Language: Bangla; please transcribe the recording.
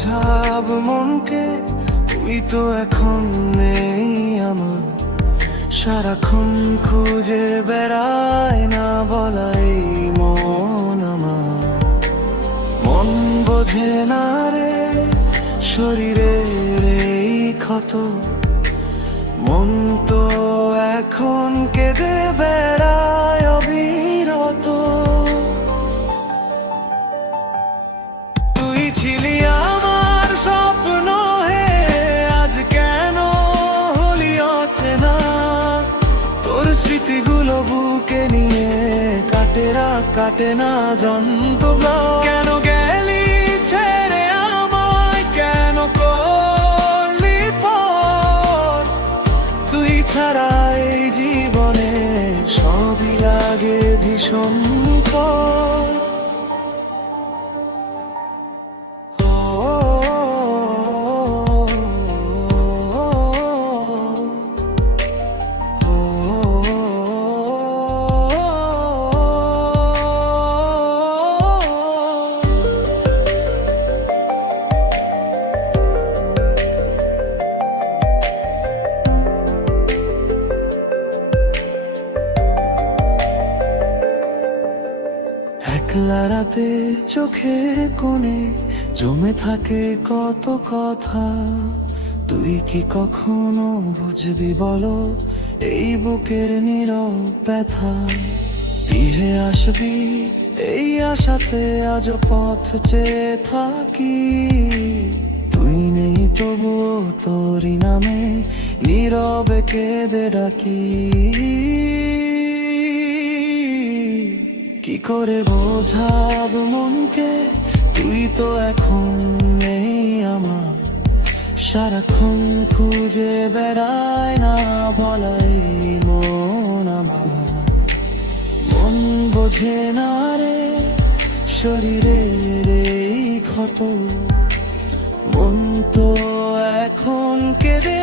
বোঝাব মনকে, তুই তো এখন নেই আমার। সারাক্ষণ খুঁজে বেড়ায় না বলাই মন আমার। মন বোঝে না রে শরীরের এই ক্ষত, মন তো এখন কেঁদে বেড়ায় অবিরত। তুই ছিলি আমার স্বপ্ন হে, আজ কেন হলি অচেনা? তোর স্মৃতিগুলো বুকে নিয়ে কাটে রাত কাটে না যন্ত্রণা। কেন গেলি ছেড়ে আমায়, কেন করলি পর? তুই ছাড়া এই জীবনে সবই লাগে ভীষণ পর। একলা রাতে চোখের কোণে জমে থাকে কত কথা, তুই কি কখনো বুঝবি বলো এই বুকের নীরব ব্যথা? ফিরে আসবি এই আশাতে আজ পথ চেয়ে থাকি, তুই নেই তবুও তোরই নামে নীরবে কেঁদে ডাকি। কি করে বোঝাব মনকে, তুই তো এখন নেই আমার। সারাক্ষণ খুঁজে বেড়ায় না বলাই মন আমার। মন বোঝে না রে শরীরের এই ক্ষত, মন তো এখন কেঁদে